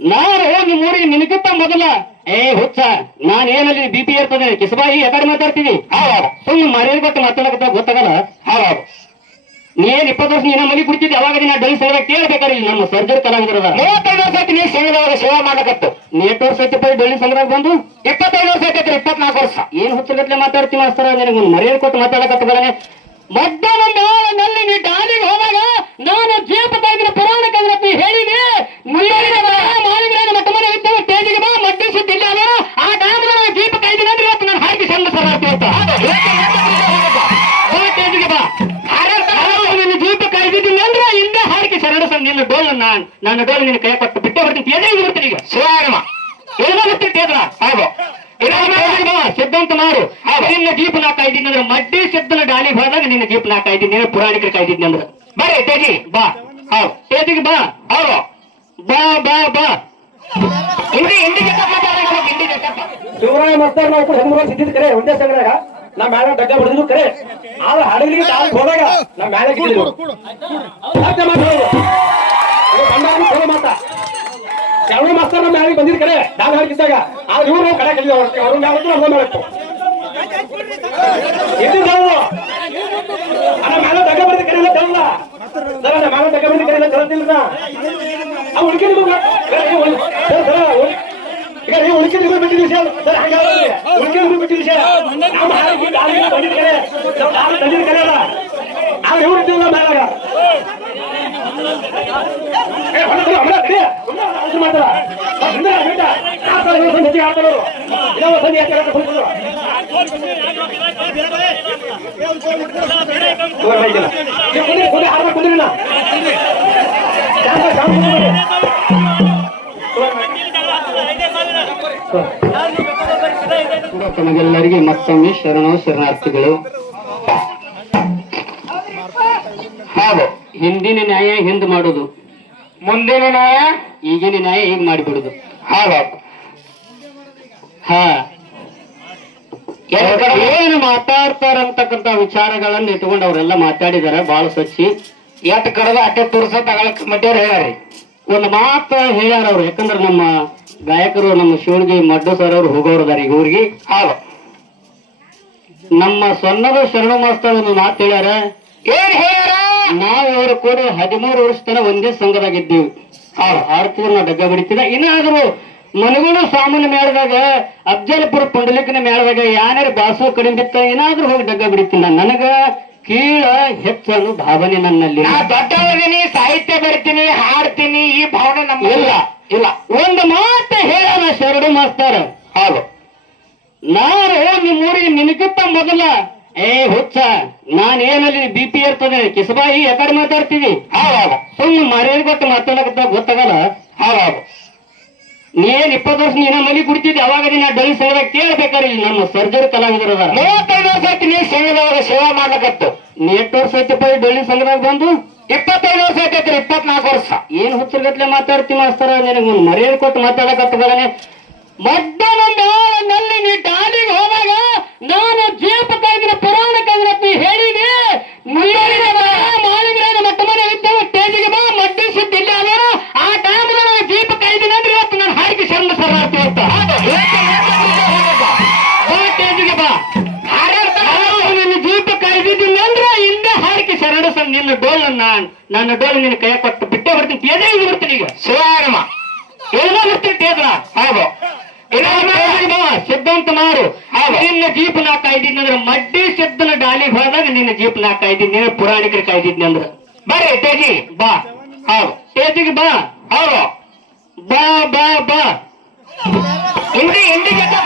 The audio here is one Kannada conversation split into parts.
ನಾನು ನಿಮ್ ಊರಿಗೆ ನಿನಗಿಂತ ಮೊದಲ? ಏ ಹುಚ್ಚ ನಾನ್ ಏನಲ್ಲಿ ಬಿ ಪಿ ಇರ್ತದೆ ಕಿಸಬಾಯಿ ಯಾಕಡೆ ಮಾತಾಡ್ತೀವಿ ಸುಮ್ಮನೆ ಮರ್ಯಾದೆ ಗೊತ್ತ ಮಾತಾಡಕತ್ತ ಗೊತ್ತಾಗಲ್ಲ? ಹಾವಾಡ ನೀ ಏನ್ ಇಪ್ಪತ್ತು ವರ್ಷ ನೀನ ಮಲಿ ಕುಡಿತಿದ್ದೆ ಅವಾಗ ನೀನ ಡಲ್ ಸೇವೆ ಕೇಳ್ಬೇಕಾರೆ ಇಲ್ಲಿ ನಮ್ಮ ಸರ್ಜರಿ ಕಲಾವಿದರದ ಮೂವತ್ತೈದು ವರ್ಷ ಆಯ್ತು ನೀ ಸಂಘದೊಳಗೆ ಸೇವಾ ಮಾಡಕತ್ತು ನೀ ಎಷ್ಟು ವರ್ಷ ಆಯ್ತು ಪೈ ಡಳ್ಳಿ ಸಂಘದಾಗ ಬಂದು? ಇಪ್ಪತ್ತೈದು ವರ್ಷ ಆಯ್ತು ಇಪ್ಪತ್ನಾಲ್ಕು ವರ್ಷ. ಏನ್ ಹುಚ್ಚಗತ್ಲೆ ಮಾತಾಡ್ತೀವಿ ಮಾಸ್ತರ? ನಿನಗೆ ಮರ್ಯಾದೆ ಕೊಟ್ಟು ಮಾತಾಡಕತ್ತ ಬರನೆ ನಾಳೆ ನಲ್ಲಿ ನೀ ಡಾಲಿಗೆ ಹೋದಾಗ ನಾನು ಜೇಪ ತಾಗಿನ ಪುರಾಣ ಕಂದ್ರತ್ತಿ ಹೇಳಿದೆ ಮುಳ್ಳೇರಿನ ಬಾ, ಮಾಳಿಂಗರಾಯನ ಮಟ್ಟ ಮನೆ ಇದ್ದವು ಸ್ಟೇಜಿಗೆ ಬಾ ಮಡ್ಡಿ ಸುದ್ದಿ ಆ ಆ ಡಾಮ್ನ ಜೀಪ ಕಾಯ್ದಿನ ಅಂದ್ರೆ ಇವತ್ತು ನಾನು ಹಾಕಿ ಸಣ್ಣ ಬಾ ಸ್ಟೇಜಿಗೆ ಬಾ ನಾನು ನಿನ್ನ ಜೀಪ ಕಾಯ್ದಿದ್ದೀನಿ ಅಂದ್ರೆ ಹಿಂದೆ ಹಾರಿಕೆ ಶರಣ ಸರ್ ನಿನ್ನ ಡೋಲ್ ನಾನು ನನ್ನ ಡೋಲ್ ನಿನ್ನ ಕೈ ಕೊಟ್ಟು ಬಿಟ್ಟೆ ಬರ್ತೀನಿ ಎದೆ ಬರ್ತೀನಿ ಈಗ? ಶಿವಾರಮ ಎಲ್ಲ ಬರ್ತಿರ್ತಿ ಅದ್ರ ಹೌದು ಸಿದ್ಧಾಂತ ಮಾಡು. ನಿನ್ನ ಜೀಪ್ ನಾಕ ಇದ್ದೀನಿ ಅಂದ್ರೆ ಮಡ್ಡಿ ಸಿದ್ದನ ಡಾಲಿ ಹೋದಾಗ ನಿನ್ನ ಜೀಪ್ ನಾಕ ಇದ್ದೀನಿ ನೀನು ಪುರಾಣಿಕರು ಕಾಯ್ದಿದ್ದೀನಿ ಅಂದ್ರೆ. ಬರ್ರಿ ತೇಜಿ ಬಾ. ಹೌ ತೇಜಿಗೆ ಬಾ. ಹೌ ಬಾ ಬಾ ಬಾ. ಹಿಂದಿ ಹಿಂದಿ ಶಿವರಾಯ ಮಾಸ್ತರ್ ನಾವು ಕೂಡ ಹೆಂಗ್ ಸಿದ್ದಿದ್ ಕರೆ ಒಂದೇ ಸಂಗ್ರಹ. ನಾ ಮ್ಯಾಲ ಡಗ್ಗ ಹೊಡೆದಿದ್ದು ಕರೆ. ಆದ್ರೆ ಹಡಗಲಿಗೆ ತಾವು ಹೋದಾಗ ನಮ್ ಮ್ಯಾಲ ಮಾತು. ಶರಣ ಮಾಸ್ತರ್ ನಮ್ಮ ಯಾರಿಗೆ ಬಂದಿದ್ ಕಡೆ ನಾನು ಹಾಕಿದ್ದಾಗ ಆದ್ರೆ ಇವ್ರು ಕಡೆ ಕಲಿದ ಅವ್ರ ಮ್ಯಾಲಕ್ಕೆ ಅರ್ಧ ಮಾಡಬೇಕು ಅಣ್ಣ ಮೇಲೆ ಕರೆ ಎಲ್ಲ ಸರ ಅಣ್ಣ ಬರ್ದ ಕರೆ ಎಲ್ಲ ಆ ಉಳ್ಕೆ ನಿಮಗೆ ಸರ್ ಸರ್ ಈಗ ನೀವು ಉಳಿಕೆ ನಿಮಗೆ ಬಿಟ್ಟಿದ್ದು ವಿಷಯ ಸರ್ ಹಾಗಾದ್ರೆ ಉಳಿಕೆ ನಿಮಗೆ ಬಿಟ್ಟಿದ್ದು ವಿಷಯ ನಮ್ಮ ಹಾಗೆ ಗಾಳಿಗೆ ಬಂದಿದ್ದ ಕರೆ ನಾವು ಇವ್ರು ಆ ಇವ್ರು ಸಂಧಿ ಆಡ್ತಾರ ತಮಗೆಲ್ಲರಿಗೆ ಮತ್ತೊಮ್ಮೆ ಶರಣೋ ಶರಣಾರ್ಥಿಗಳು. ಹೌದು ಹಿಂದಿನ ನ್ಯಾಯ ಹಿಂದ್ ಮಾಡುದು. ಮುಂದಿನ ನ್ಯಾಯ ಈಗಿನ ನ್ಯಾಯ ಈಗ ಮಾಡಿಬಿಡುದು. ಹೌದು ಹಾ. ಏನು ಮಾತಾಡ್ತಾರಂತಕ್ಕಂತ ವಿಚಾರಗಳನ್ನ ಇಟ್ಕೊಂಡು ಅವರೆಲ್ಲ ಮಾತಾಡಿದಾರೆ ಬಹಳ ಸ್ವಚ್ಛಿ ಎಟ್ ಕಡದ ಅಟ್ಟೆ ತುರ್ಸ ತಗೊಳಕ್ ಮಟ್ಟಿಯವ್ರು ಹೇಳ್ಯಾರಿ. ಒಂದು ಮಾತು ಹೇಳ್ಯಾರ ಅವ್ರು. ಯಾಕಂದ್ರೆ ನಮ್ಮ ಗಾಯಕರು ನಮ್ಮ ಶಿವಣಿಗೆ ಮಡ್ಡು ಸರ್ ಅವ್ರು ಹೋಗೋರದಾರ ಈಗ ಊರಿಗೆ. ನಮ್ಮ ಸೊನ್ನದ ಶರಣ ಮಾಸ್ತರ್ ಒಂದು ಮಾತು ಹೇಳ್ಯಾರ. ಏನ್ ಹೇಳ್ಯಾರ ನಾವು ಅವರು ಕೂಡ ಹದಿಮೂರು ವರ್ಷ ತನ ಒಂದೇ ಸಂಘದಾಗಿದ್ದೀವಿ. ಆ ನಾವು ಡಗ್ಗ ಬಿಡಿತಿದ ಇನ್ನಾದ್ರೂ ಮನಗುಳು ಸಾಮಾನ್ಯ ಮೇಳದಾಗ ಅಫ್ಜಲ್ಪುರ ಪುಂಡಲಿಕನ ಮೇಳದಾಗ ಯಾನರ ಬಾಸು ಕಡಿಮೆ ಬಿತ್ತ ಏನಾದ್ರೂ ಹೋಗಿ ಡಗ್ಗ ಬಿಡಿತಿಲ್ಲ ನಾನು. ನನಗ ಕೀಳ ಹೆಚ್ಚನು ಭಾವನೆ ನನ್ನಲ್ಲಿ. ದೊಡ್ಡವರಿನಿ ಸಾಹಿತ್ಯ ಬರ್ತೀನಿ ಹಾಡ್ತೀನಿ ಈ ಭಾವನೆ ನಮ್ಮ ಇಲ್ಲ ಇಲ್ಲ. ಒಂದು ಮಾತು ಹೇಳೋಣ ಶರಡು ಮಾಸ್ತಾರ. ಹೌದು. ನಾನು ನಿಮ್ಮೂರಿಗೆ ನಿನಗಿಂತ ಮೊದಲ ಏ ಹುಚ್ಚ ನಾನ್ ಏನಲ್ಲಿ ಬಿ ಪಿ ಇರ್ತದೆ ಕಿಸಬಾಯಿ ಯಾಕಡೆ ಮಾತಾಡ್ತೀವಿ. ಹಾವಾಗ ಸುಮ್ಮನೆ ಮರ್ಯಾದೆ ಕೊಟ್ಟು ಮಾತಾಡಕತ್ತ ಗೊತ್ತಾಗಲ್ಲ. ಹಾವಾಗ ನೀ ಏನ್ ಇಪ್ಪತ್ತು ವರ್ಷ ನೀನ ಮಲಿ ಕುಡಿತಿದ್ದೆ ಅವಾಗ ನೀನ ಡಲ್ ಸಂಘ ಕೇಳ್ಬೇಕಾರೆ ಇಲ್ಲಿ ನಮ್ಮ ಸರ್ಜರಿ ಕಲಾವಿದರದ ಮೂವತ್ತೈದು ವರ್ಷ ಆಯ್ತು ನೀ ಸಂಘದೊಳಗೆ ಸೇವಾ ಮಾಡ್ಲಕತ್ತು. ನೀ ಎಷ್ಟು ವರ್ಷ ಆಯ್ತು ಪೈ ಡಳ್ಳಿ ಸಂಘದಾಗ ಬಂದು? ಇಪ್ಪತ್ತೈದು ವರ್ಷ ಆಯ್ತು ಇಪ್ಪತ್ನಾಲ್ಕು ವರ್ಷ. ಏನ್ ಹುಚ್ಚರ್ಗತ್ಲೆ ಮಾತಾಡ್ತಿ ಮಾಸ್ತರ ನಿನಗೆ ಒಂದು ಮರ್ಯಾದೆ ಕೊಟ್ಟು ಮಾತಾಡಕತ್ತ ಬರನೆ. ಮಧ್ಯಾಹ್ನ ಮೇಳನಲ್ಲಿ ನೀ ಟಾಲಿಗೆ ಹೋದಾಗ ನಾನು ನನ್ನ ಡೋಲ್ ನಿನ್ನ ಕೈ ಕೊಟ್ಟು ಬಿಟ್ಟೆ ಬರ್ತೀನಿ. ಬರ್ತೀನಿ ಈಗ. ಶಿವಾರಮ ಎಲ್ಲ ಬರ್ತೀನಿ ತೇದ್ರ ಹೌದು ಸಿದ್ಧಾಂತ ಮಾರು ನಿನ್ನ ಜೀಪ್ ನಾ ಕಾಯ್ದಿದ್ನಿ ಅಂದ್ರೆ ಮಡ್ಡಿ ಸಿದ್ದನ ಡಾಲಿಗೆ ಹೋದಾಗ ನಿನ್ನ ಜೀಪ್ ನಾ ಕಾಯ್ದಿದ್ನಿ ಪುರಾಣಿಕರು ಕಾಯ್ದಿದ್ನಿ ಅಂದ್ರೆ. ಬರ್ರಿ ತೇಜಿ ಬಾ. ಹೌದು ತೇಜಿಗೆ ಬಾ. ಹೌದು ಬಾ ಬಾ ಬಾ. ಹಿಂದಿ ಹಿಂದಿ ಜೊತೆ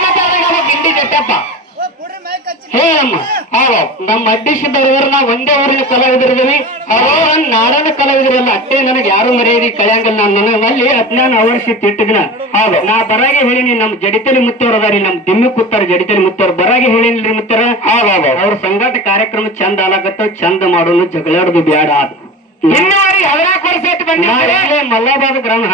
ಹಿಂದಿ ಜೊತೆಪ್ಪ ಹೇಳಮ್ಮ ಹಲೋ ನಮ್ಮ ಅಡ್ಡಿ ಸಿದ್ದವ್ರ ನಾವು ಒಂದೇ ಊರಿನ ಕಲಾವಿದರಿದ್ದೀವಿ. ಅವೋ ನಾಡನ ಕಲಾವಿದರಲ್ಲ, ಅಟ್ಟೆ ನನಗೆ ಯಾರು ಮರೆಯದಿ ಕಳೆಯಂಗಿಲ್ಲ ನಾನು ಅಲ್ಲಿ ಅಜ್ಞಾನ ಅವರಿಸಿ ತಿಟ್ಟಿದ್ನ ಹೌದು ನಾ ಬರಾಗಿ ಹೇಳಿನಿ, ನಮ್ ಜಡಿತಲಿ ಮುತ್ತವ್ರ ಅದಾರಿ, ನಮ್ ದಿಮ್ಮಿ ಕೂತಾರ ಜಡಿತಲಿ ಮುತ್ತವ್ರ. ಬರಾಗಿ ಹೇಳಿನ್ರಿ ಮುತ್ತರ ಹೌದು ಅವ್ರ ಸಂಘಟ ಕಾರ್ಯಕ್ರಮ ಚಂದ ಆಲಾಗತ್ತ ಚಂದ ಮಾಡೋನು ಜಗಳಾಡೋದು ಬ್ಯಾಡ ಇನ್ನವರಿಗೆ ಹದಿನಾಲ್ಕು ವರ್ಷ ಆಯ್ತು ಬಂದಿದ್ದಾರೆ ಮಲ್ಲಾಬಾದ್ ಗ್ರಾಮ.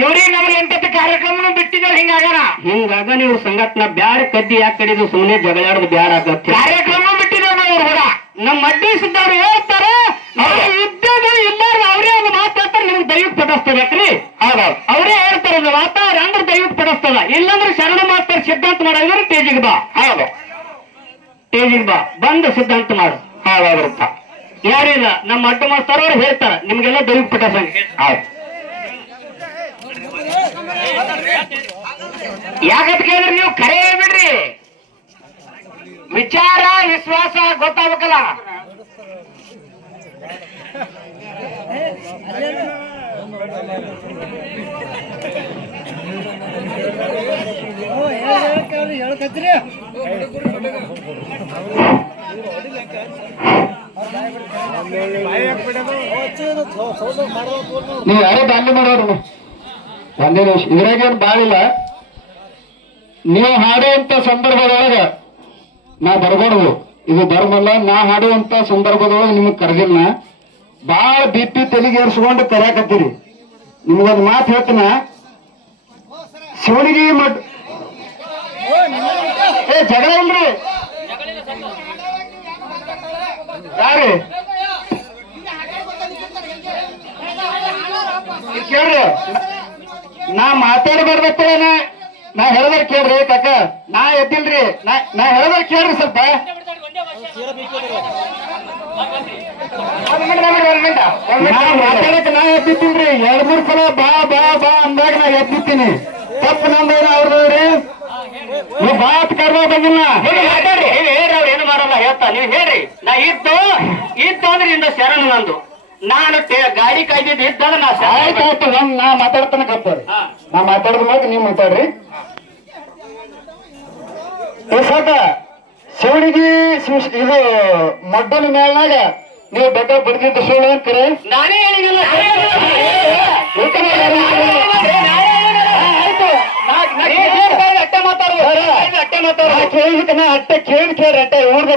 ಇವ್ರಿಗೆ ನಮ್ಗೆ ಎಂತ ಕಾರ್ಯಕ್ರಮ ಬಿಟ್ಟಿದ್ದಾರೆ ಹಿಂಗಾಗಣ ಹಿಂಗಾಗ ನೀವು ಸಂಘಟನಾ ಬ್ಯಾಡ ಕದ್ದಿ ಯಾಕೆ ಕಡಿದು ಸುಮ್ಮನೆ ಜಗಳಾಡೋದು ಬ್ಯಾಡ ಆಗತ್ತೆ. ಕಾರ್ಯಕ್ರಮ ಬಿಟ್ಟಿದ್ದೇವೆ ನಾವು ಕೂಡ? ನಮ್ಮ ಅಡ್ಡಿ ಸಿದ್ದವ್ರು ಹೇಳ್ತಾರೆ ಅವ್ರು ಇದ್ದದ್ದು ಇಲ್ಲಾರ ಅವರೇ ಒಂದು ಮಾತಾಡ್ತಾರೆ ನಿಮ್ಗೆ ದೈವಿಕ ಪಡಿಸ್ತಾರೆ ಯಾಕ್ರಿ? ಹೌದೌದು. ಅವರೇ ಹೇಳ್ತಾರೆ ಮಾತಾಡ ಅಂದ್ರೆ ದಯವಿಟ್ಟು ಪಡಿಸ್ತದ ಇಲ್ಲಾಂದ್ರೆ ಶರಣ ಮಾಸ್ತರ್ ಸಿದ್ಧಾಂತ ಮಾಡಿದ್ರೆ ಟೇಜಿಗೆ ಬಾ. ಹೌದು. ಟೇಜಿಗೆ ಬಾ ಬಂದು ಸಿದ್ಧಾಂತ ಮಾಡು. ಹೌದೌದ್ರಪ್ಪ ಯಾರಿಲ್ಲ ನಮ್ಮ ಅಡ್ಡ ಮಾಸ್ತರ್ ಅವ್ರು ಹೇಳ್ತಾರ ನಿಮ್ಗೆಲ್ಲ ದಯವಿಟ್ಟು ಪಟ್ಟ ಹೌದು ಯಾಕಂತ ಕೇಳಿದ್ರಿ ನೀವು ಕರೆ ಹೇಳ್ಬಿಡ್ರಿ. ವಿಚಾರ ವಿಶ್ವಾಸ ಗೊತ್ತಾಗ್ಬೇಕಲ್ಲ. ಹೇಳ್ಕತ್ರಿ ನೀವು ಯಾರೋ ದಾಂಡಿ ಮಾಡೋರು ಒಂದೇ ನಿಮಿಷ ಇದ್ರಾಗೇನು ಬಾಳಿಲ್ಲ. ನೀವು ಹಾಡುವಂತ ಸಂದರ್ಭದೊಳಗ ನಾ ಬರ್ಬಾರ್ದು. ಇದು ಬರಬಲ್ಲ ನಾ ಹಾಡುವಂತ ಸಂದರ್ಭದೊಳಗ ನಿಮಗೆ ಕರೆದಿಲ್ಲ ಬಾಳ ಬಿ ಪಿ ತೆಲಿಗೆ ಏರ್ಸ್ಕೊಂಡು ಕರ್ಯಾಕತ್ತೀರಿ. ನಿಮ್ಗೊಂದು ಮಾತು ಹೇಳ್ತೀನ ಶಿವನಿಗೆ ಮಠ ಏ, ಜಗಳ ಇಲ್ರಿ. ಯಾರು ಇಲ್ಲಿ ಕೇಳ್ರಿ ನಾ ಮಾತಾಡಬಾರ್ದಪ್ಪ ನಾ ಹೇಳದ್ರ ಕೇಳ್ರಿ ಕಾಕ. ನಾ ಎದ್ದಿಲ್ರಿ. ನಾ ನಾ ಹೇಳದ್ರ ಕೇಳ್ರಿ ಸ್ವಲ್ಪ. ನಾ ಮಾತಾಡಕ್ ನಾ ಎದ್ದಿತ್ತಿಲ್ರಿ ಎರಡ್ ಮೂರ್ ಸಲ ಬಾ ಬಾ ಬಾ ಅಂದಾಗ ನಾ ಎದ್ದಿತ್ತೀನಿ ತಪ್ಪು ನಂದೇನ ಅವ್ರದ್ರಿ ನೀವು ಬಾತ್ ಕರ್ದ ಬಂದಿಲ್ಲ ಹೇಳ್ರಿ ಅವ್ರು ಏನು ಮಾಡಲ್ಲ ಹೇಳ್ತಾ ನೀವು ಹೇಳ್ರಿ. ನಾ ಇತ್ತು ಇತ್ತು ಅಂದ್ರೆ ಇಂದ ಶರಣ ನಂದು. ನಾನು ಗಾಡಿ ಕಾಯ್ದಿದ್ದು ನಾನು ನಾ ಆಯ್ತು ಆಯ್ತು ನಾ ಮಾತಾಡ್ತಾನೆ ಕಪ್ಪ. ನಾ ಮಾತಾಡಿದ ಮ್ಯಾಗ ನೀವ್ ಮಾತಾಡ್ರಿ ಈ ಸಾಕ ಶಿವನಿಗೆ ಶಿವ- ಇದು ಮಡ್ಡನ ಮೇಲ್ನಾಗ ನೀವು ಬೆಟ್ಟ ಬಿಡ್ದಿದ್ದು ಸುಳ್ಳು ಅಂತೀರಿ ನಾನೇ ಹೇಳಿದಿಲ್ಲ ಅಟ್ಟೆ ಮಾತಾಡ್ರಿ ಅಟ್ಟೆ ಮಾತಾಡ್ರಿ ಕೇಳಿದಕ್ಕೆ ಅಟ್ಟೆ ಕೇಳಿ ಕೇಳಿ ಅಟ್ಟೆ ಊರ್ದ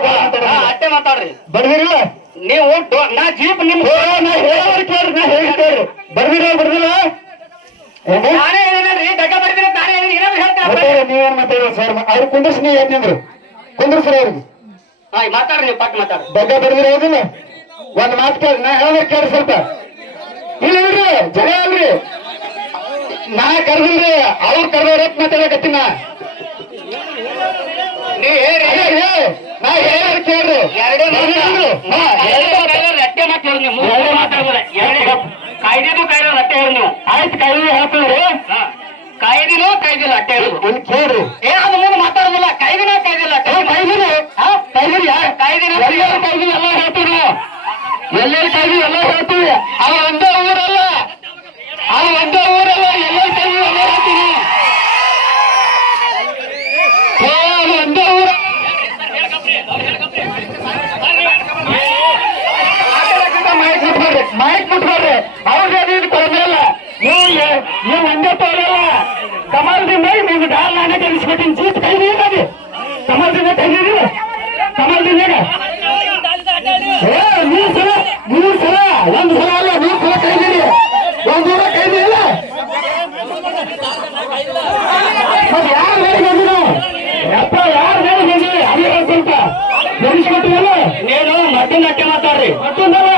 ಅಟ್ಟೆ ಮಾತಾಡ್ರಿ ಬರ್ದಿರಿಲ್ಲ ನೀವು ನಾ ಜೀಪ್ ನಿಮ್ ನಾ ಹೇಳೋರು ಕೇಳ್ರಿ ನಾ ಹೇಳ್ತೇವ್ರಿ ಬರ್ದಿರೋ ಬರ್ದಿಲ್ಲ ಅವ್ರ ನಾನೇ ಹೇಳಿದ್ರಿ ಡಗ ಬಡಿದ್ರೆ ನಾನೇ ಹೇಳಿದ್ರೆ ಏನಾದ್ರು ಹೇಳ್ತಾರೆ ನೀವೇನ್ ಸರ್ ಅವ್ರು ಕುಂದ್ರಿಸಿ ನೀವು ಎದ್ನಿಂದ್ರು ಕುಂದ್ರಿಸ್ರಿ ಅವ್ರಿಗೆ. ಹಾ ಮಾತಾಡ್ರಿ ನೀವು ಪಟ್ ಮಾತಾಡ್ರಿ. ಬರ್ದಿರ ಹೌದಿಲ್ಲ ಒಂದ್ ಮಾತು ಕೇಳಿ ನಾ ಕೇಳ್ರಿ ಸ್ವಲ್ಪ. ಇಲ್ಲ ಇಲ್ರಿ ಜನ ಅಲ್ರಿ ನಾ ಕರ್ದಿಲ್ರಿ ಅವ್ರು ಕರ್ದವ್ರ ನಾ. ಹೇಳಿ ನಾ ಹೇಳಿದ್ರೆ ಕೇಳ್ರಿ ಎರಡೇ ಹೇಳಿ ನೀವು ಎರಡೇ ಎರಡೇ ಹೇಳಿ ನೀವು. ಆಯ್ತು ಹೇಳ್ತೀವ್ರಿ. ಕಾಯ್ದಿನೋ ಕಾಯ್ದಿಲ್ಲ ಅಟ್ಟೆ ಹೇಳುದು ಕೇಳ್ರಿ. ಏ ಅದು ಮುಂದೆ ಮಾತಾಡೋದಿಲ್ಲ. ಕಾಯ್ದಿನೋ ಕಾಯ್ದಿಲ್ಲ ಅಟ್ಟೆ ಕಾಯ್ದಿನ ಎಲ್ಲರೂ ಕೈದಿ ಎಲ್ಲ ಹೇಳ್ತೀವಿ ಎಲ್ಲರೂ ಎಲ್ಲ ಹೇಳ್ತೀವಿ ಅವ ಒಂದೇ ಊರಲ್ಲ ಅವ್ರಿಗೆ ನೀನು ಇದು ಕೊಡೋದಿಲ್ಲ ನೀವು ನೀವು ಒಂದೇ ತೋರಲ್ಲ. ಕಮಲ್ದಿಂದ ನೀವು ಡಾಲ್ ನಾನೇ ಕಲಿಸ್ಬಿಟ್ಟಿನಿ ಜೀತ್ ಕೈ ಅದು ಕಮಲ್ದಿಂದ ಕೈದಿರಿ ಕಮಲ್ದಿಂದ ಏ, ಮೂರ್ ಸಲ ಮೂರು ಸಲ ಒಂದು ಸಲ ಅಲ್ಲ ಮೂರು ಸಲ ಕೈ ನೀಡಿ ಒಂದು ಸಲ ಕೈ ನೀಡಿಲ್ಲ ಯಾರು ಹೇಳಿ ಬಂದಿರು ಯಾರು ಹೇಳಿ ಬಂದಿರಿ ಅಲ್ಲಿ ಒಂದ್ ಸ್ವಲ್ಪ ನೆನೆಸ್ಕೊಟ್ಟಿವಲ್ಲ ನೀನು ಮಾತಾಡ್ರಿ. ಮತ್ತೊಂದಲ್ಲ